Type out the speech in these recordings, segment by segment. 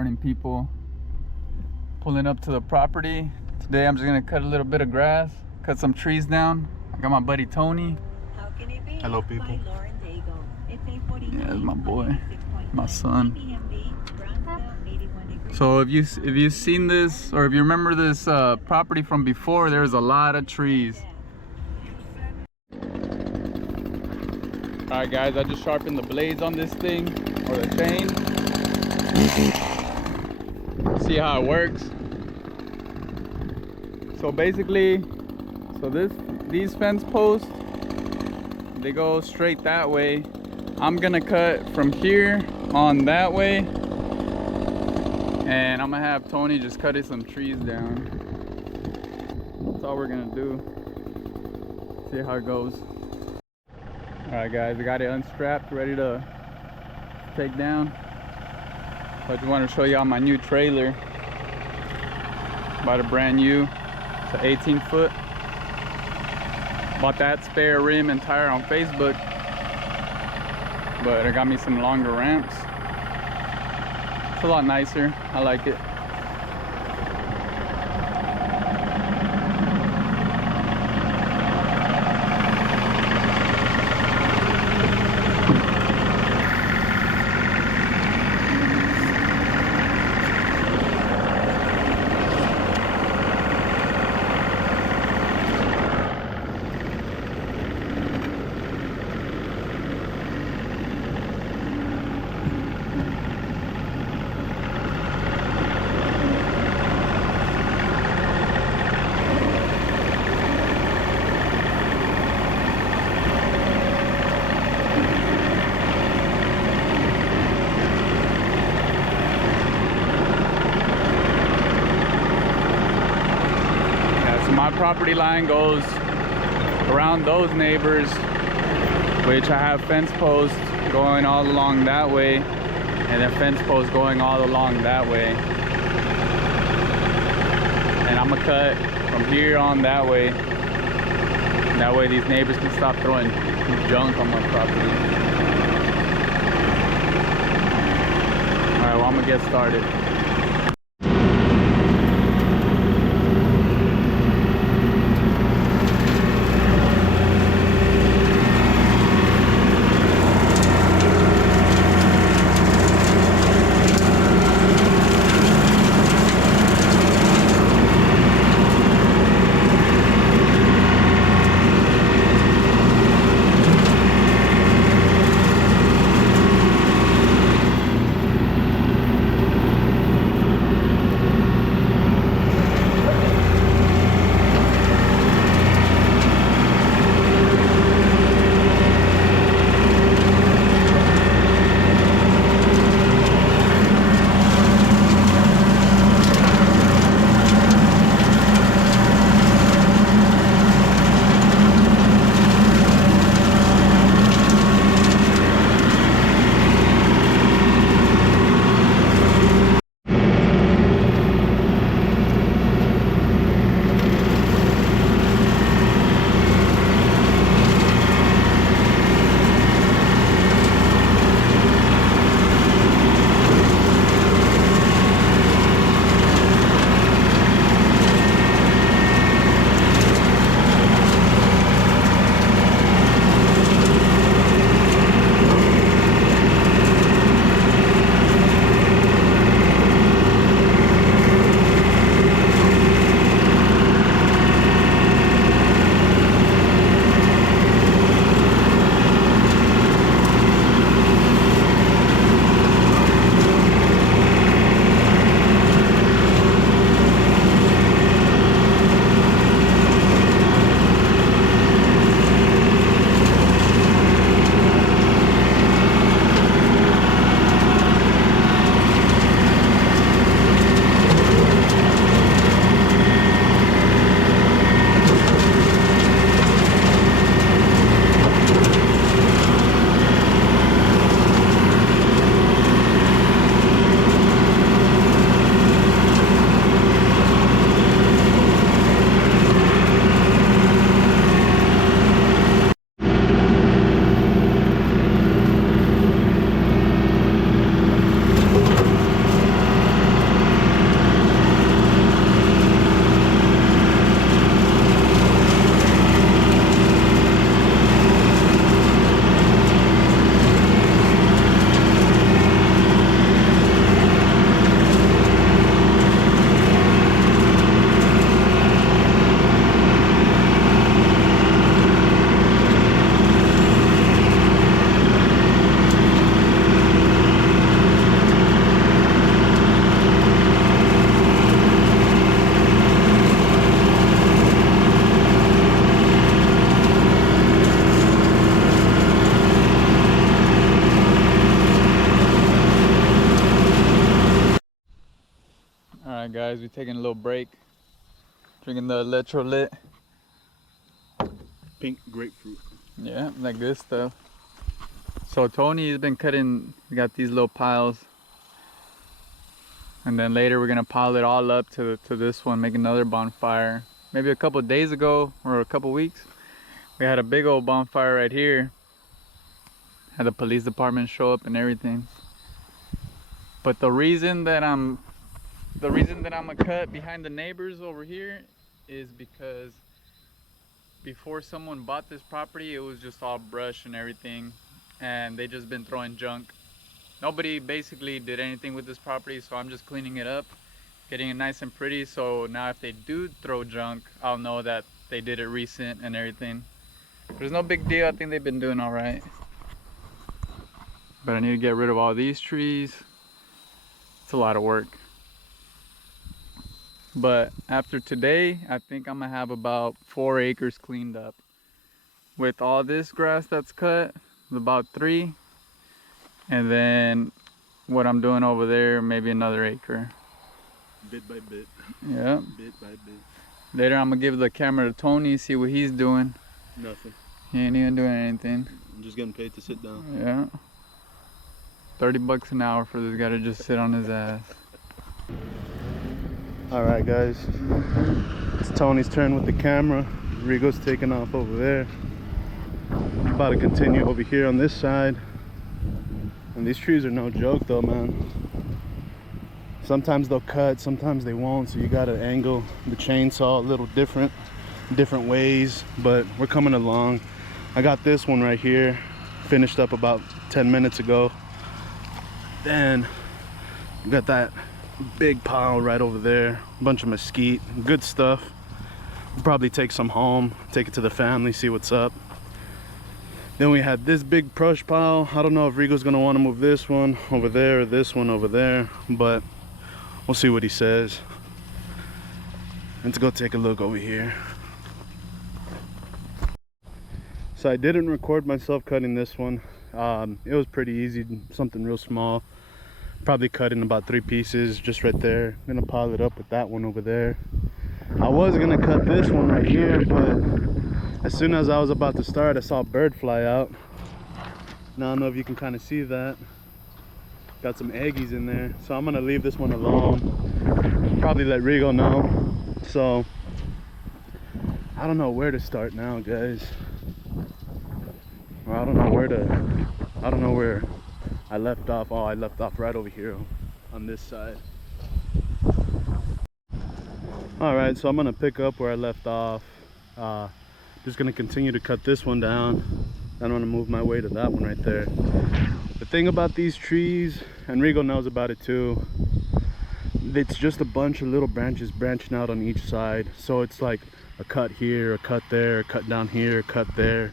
Morning, people. Pulling up to the property. Today I'm just gonna cut a little bit of grass, cut some trees down. I got my buddy Tony. Hello, people. Yeah, that's my boy, my son. So if you've seen this, or if you remember this property from before, there's a lot of trees. All right, guys, I just sharpened the blades on this thing, or the chain. See how it works. So basically, these fence posts, they go straight that way. I'm gonna cut from here on that way, and I'm gonna have Tony just cut some trees down. That's all we're gonna do. See how it goes. All right, guys, I got it unstrapped, ready to take down. I just want to show y'all my new trailer. Bought a brand new. It's an 18-foot. Bought that spare rim and tire on Facebook, but it got me some longer ramps. It's a lot nicer. I like it. My property line goes around those neighbors, which I have fence posts going all along that way, and then fence posts going all along that way. And I'm gonna cut from here on that way. That way these neighbors can stop throwing junk on my property. All right, well, I'm gonna get started. guys, we're taking a little break. Drinking the electrolyte. Pink grapefruit. Yeah, that good stuff. So Tony's been cutting, we got these little piles. And then later we're gonna pile it all up to this one, make another bonfire. Maybe a couple days ago or a couple weeks, we had a big old bonfire right here. Had the police department show up and everything. But the reason that I'm gonna cut behind the neighbors over here is because before someone bought this property, it was just all brush and everything, and they just been throwing junk. Nobody basically did anything with this property, so I'm just cleaning it up, getting it nice and pretty, so now if they do throw junk, I'll know that they did it recent and everything. There's no big deal. I think they've been doing all right. But I need to get rid of all these trees. It's a lot of work. But after today, I think I'm gonna have about 4 acres cleaned up. With all this grass that's cut, about 3. And then what I'm doing over there, maybe another acre. Bit by bit. Yeah. Bit by bit. Later I'm gonna give the camera to Tony, see what he's doing. Nothing. He ain't even doing anything. I'm just getting paid to sit down. Yeah. 30 bucks an hour for this guy to just sit on his ass. Alright guys, it's Tony's turn with the camera. Rigo's taking off over there. I'm about to continue over here on this side. And these trees are no joke though, man. Sometimes they'll cut, sometimes they won't, so you gotta angle the chainsaw a little different ways, but we're coming along. I got this one right here finished up about 10 minutes ago. Then we got that big pile right over there, a bunch of mesquite, good stuff. We'll probably take some home, take it to the family, see what's up. Then we had this big brush pile. I don't know if Rigo's gonna want to move this one over there or this one over there, but we'll see what he says. Let's go take a look over here. So I didn't record myself cutting this one. It was pretty easy, something real small. Probably cut in about 3 pieces just right there. I'm gonna pile it up with that one over there. I was gonna cut this one right here, but as soon as I was about to start, I saw a bird fly out. Now I don't know if you can kind of see that. Got some eggies in there, so I'm gonna leave this one alone. Probably let Rigo know. So I don't know where to start now, guys. Or I don't know where I left off. Oh, I left off right over here on this side. All right, so I'm gonna pick up where I left off. Just gonna continue to cut this one down. I'm gonna move my way to that one right there. The thing about these trees, and Rigo knows about it too, it's just a bunch of little branches branching out on each side. So it's like a cut here, a cut there, a cut down here, a cut there.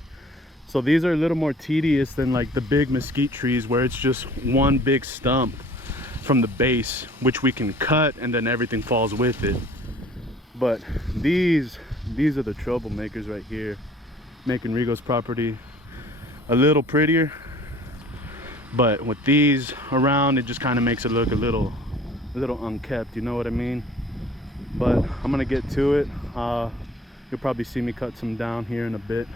So these are a little more tedious than like the big mesquite trees where it's just one big stump from the base, which we can cut and then everything falls with it. But these are the troublemakers right here, making Rigo's property a little prettier. But with these around, it just kind of makes it look a little unkept, you know what I mean? But I'm gonna get to it. You'll probably see me cut some down here in a bit.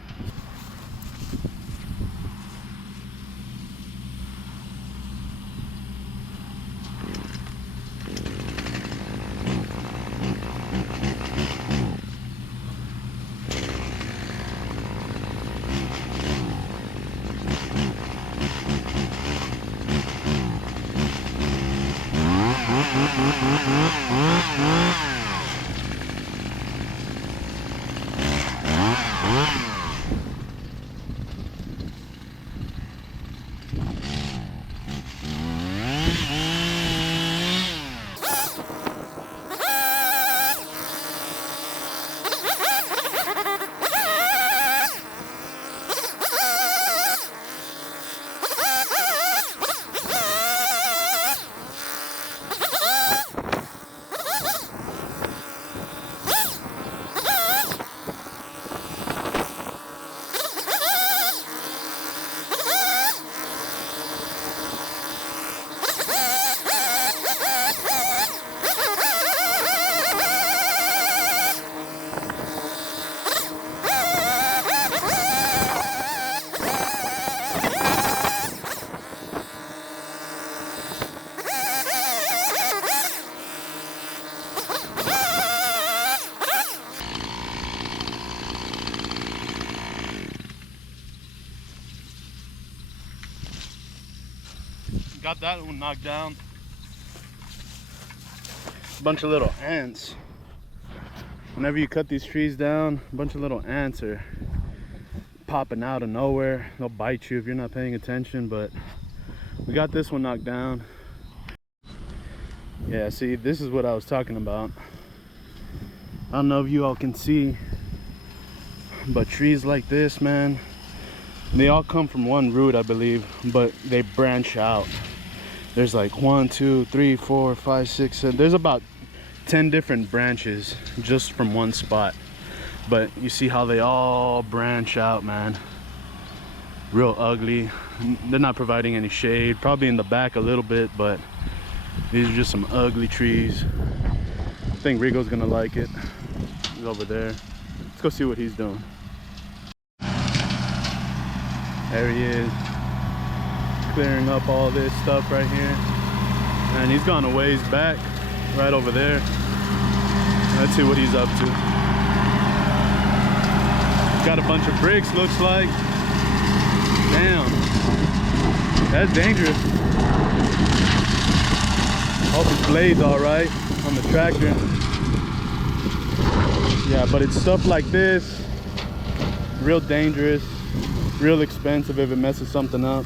got that one knocked down. A bunch of little ants. Whenever you cut these trees down, a bunch of little ants are popping out of nowhere. They'll bite you if you're not paying attention, but we got this one knocked down. Yeah, see, this is what I was talking about. I don't know if you all can see, but trees like this, man, they all come from one root, I believe, but they branch out. There's like 1, 2, 3, 4, 5, 6, 7. There's about 10 different branches just from one spot. But you see how they all branch out, man. Real ugly. They're not providing any shade. Probably in the back a little bit, but these are just some ugly trees. I think Rigo's gonna like it. He's over there. Let's go see what he's doing. There he is, clearing up all this stuff right here. And he's gone a ways back, right over there. Let's see what he's up to. Got a bunch of bricks, looks like. Damn, that's dangerous. Hope his blade's all right on the tractor. Yeah, but it's stuff like this, real dangerous, real expensive if it messes something up.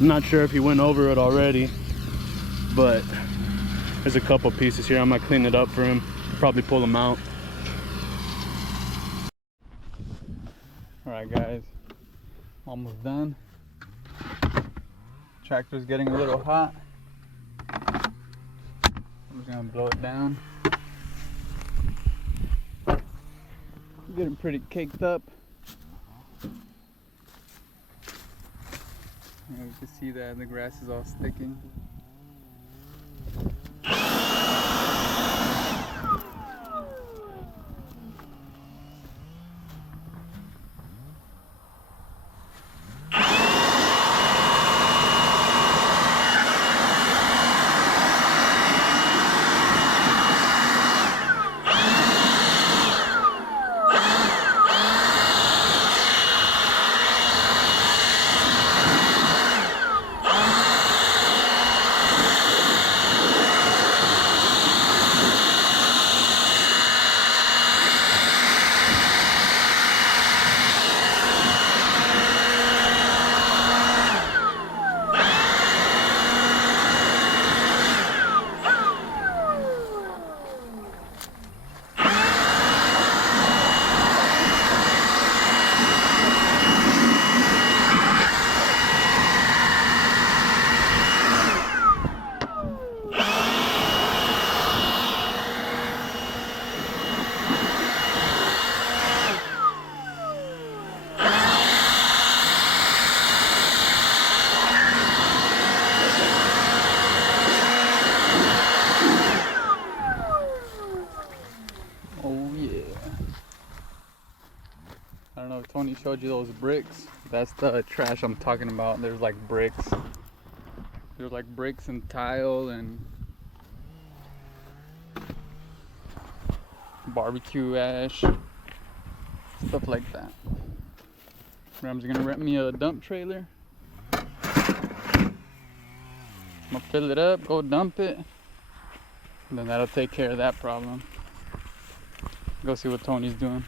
I'm not sure if he went over it already, but there's a couple pieces here. I'm gonna clean it up for him, probably pull them out. All right, guys, almost done. Tractor's getting a little hot. I'm just gonna blow it down. Getting pretty caked up. Yeah, you can see that the grass is all sticking. I don't know if Tony showed you those bricks. That's the trash I'm talking about. There's like bricks. There's like bricks and tile and barbecue ash, stuff like that. I'm just gonna rent me a dump trailer. I'm gonna fill it up, go dump it, and then that'll take care of that problem. Go see what Tony's doing.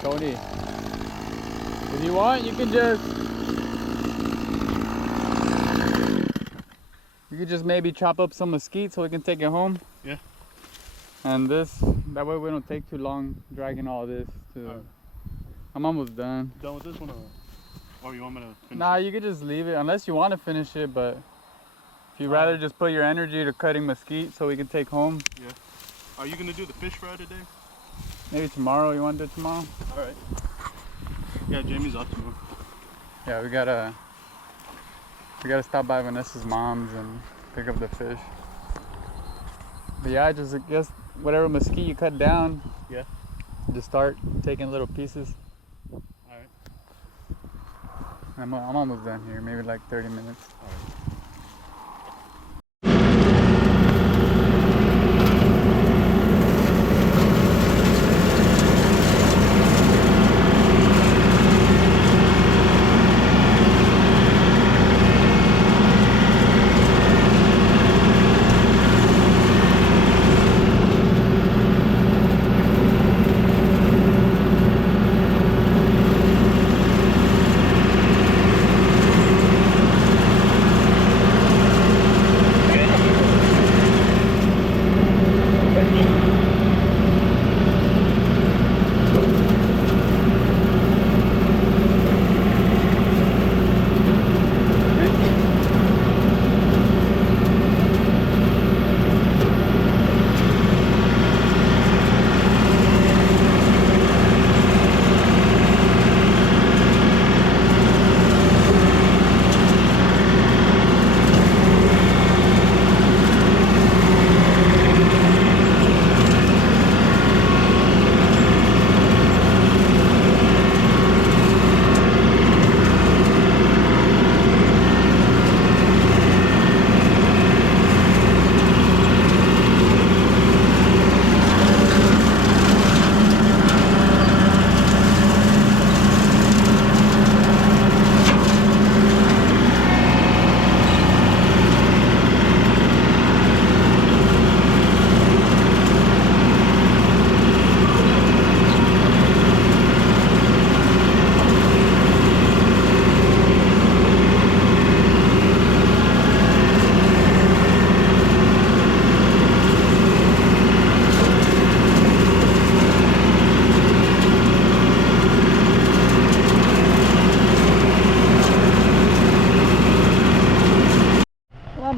Tony, if you want, you can just maybe chop up some mesquite so we can take it home. Yeah. And that way we don't take too long dragging all this. I'm almost done. Done with this one, or you want me to finish Nah, it? you could just leave it unless you want to finish it. But if you'd rather just put your energy to cutting mesquite so we can take home. Yeah. Are you gonna do the fish fry today? Maybe tomorrow. You want to do it tomorrow? All right. Yeah, Jamie's off tomorrow. Yeah, we gotta stop by Vanessa's mom's and pick up the fish. But yeah, I guess whatever mesquite you cut down, Yeah. just start taking little pieces. All right. I'm almost done here, maybe like 30 minutes. All right.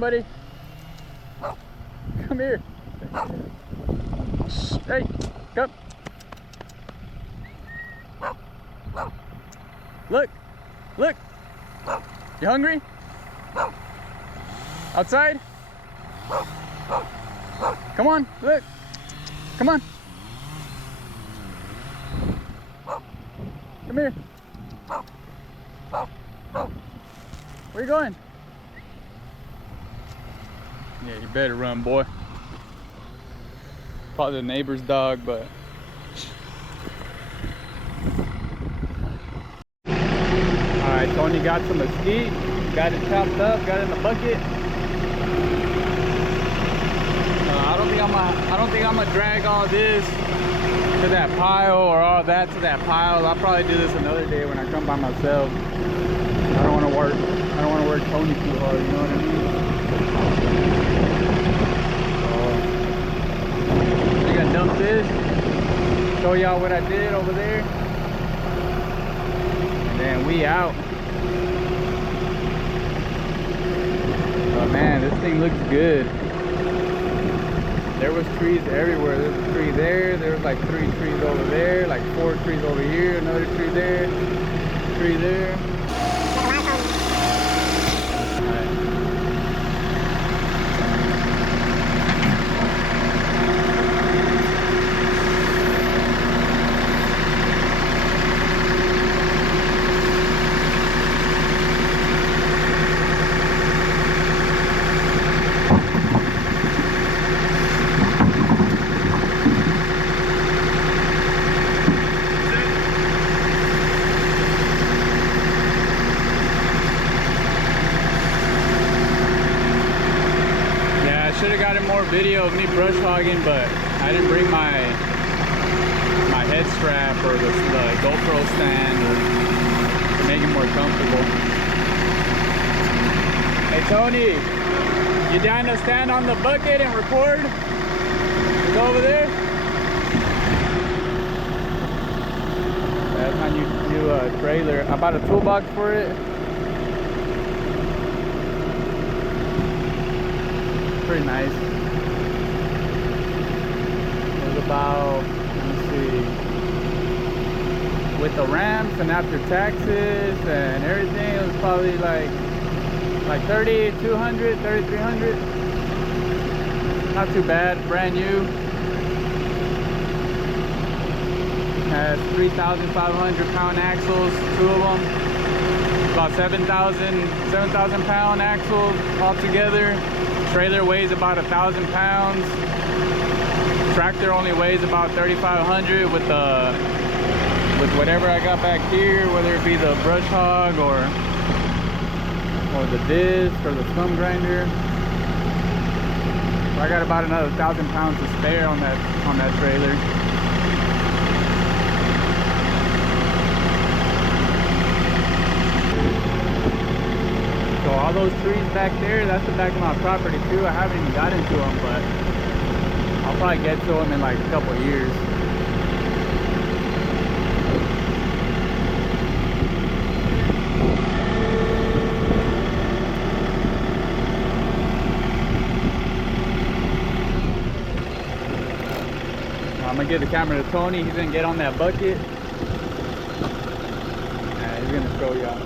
Buddy, come here. Hey, come. Look, look. You hungry? Outside? Come on, look. Come on. Come here. Where you going? Yeah, you better run, boy. Probably the neighbor's dog, but. Alright, Tony got some mesquite, got it chopped up, got it in the bucket. I don't think I'm gonna drag all this to that pile or all that to that pile. I'll probably do this another day when I come by myself. I don't wanna work Tony too hard, you know what I mean? I got dump this, show y'all what I did over there, and then we out. Oh man, this thing looks good. There was trees everywhere. There was a tree there, there was like 3 trees over there, like 4 trees over here, another tree there, tree there. Should have gotten more video of me brush hogging, but I didn't bring my head strap or the GoPro stand to make it more comfortable. Hey Tony, you down to stand on the bucket and record? It's over there. That's my new trailer. I bought a toolbox for it. Pretty nice. It was about, let me see, with the ramps and after taxes and everything, it was probably like 3,200, 3,300. Not too bad, brand new. Has 3,500 pound axles, 2 of them. About 7,000 pound axles altogether. Trailer weighs about 1,000 pounds. Tractor only weighs about 3,500 with whatever I got back here, whether it be the brush hog or the disc or the thumb grinder. So I got about another 1,000 pounds to spare on that trailer. So all those trees back there, that's the back of my property too. I haven't even got into them, but I'll probably get to them in like a couple of years. I'm gonna give the camera to Tony. He's gonna get on that bucket. And he's gonna show y'all.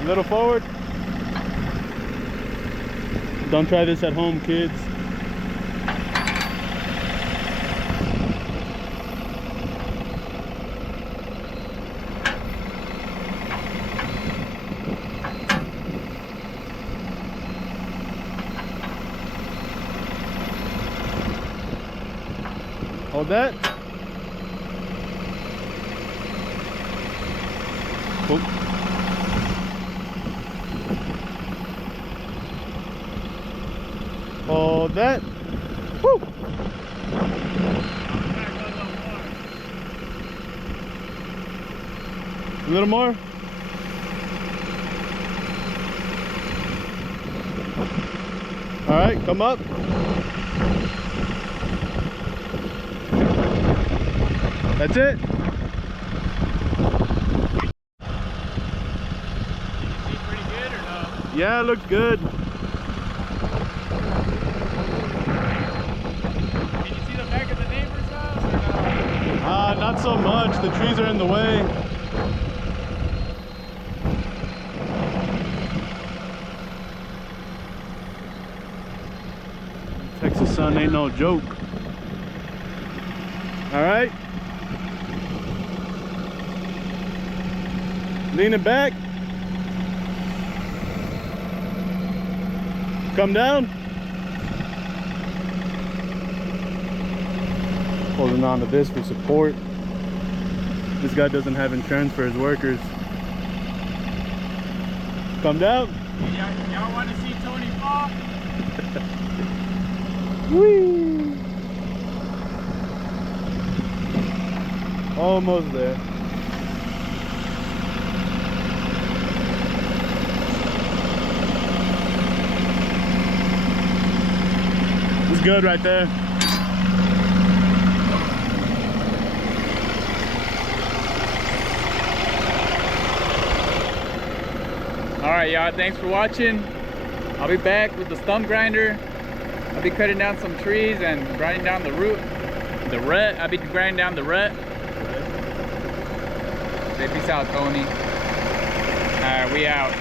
A little forward. Don't try this at home, kids. Hold that. Cool. Hold that. Woo. A little more. All right, come up. That's it. Pretty good or no? Yeah, it looks good. Can you see the back of the neighbor's house or no? Not so much. The trees are in the way. Texas sun ain't no joke. All right. Lean it back. Come down. Holding on to this for support. This guy doesn't have insurance for his workers. Come down. Y'all want to see Tony fall? Whee! Almost there. It's good right there. Alright y'all, thanks for watching. I'll be back with the stump grinder. I'll be cutting down some trees and grinding down the rut. I'll be grinding down the rut. Say peace out, Tony. Alright, we out.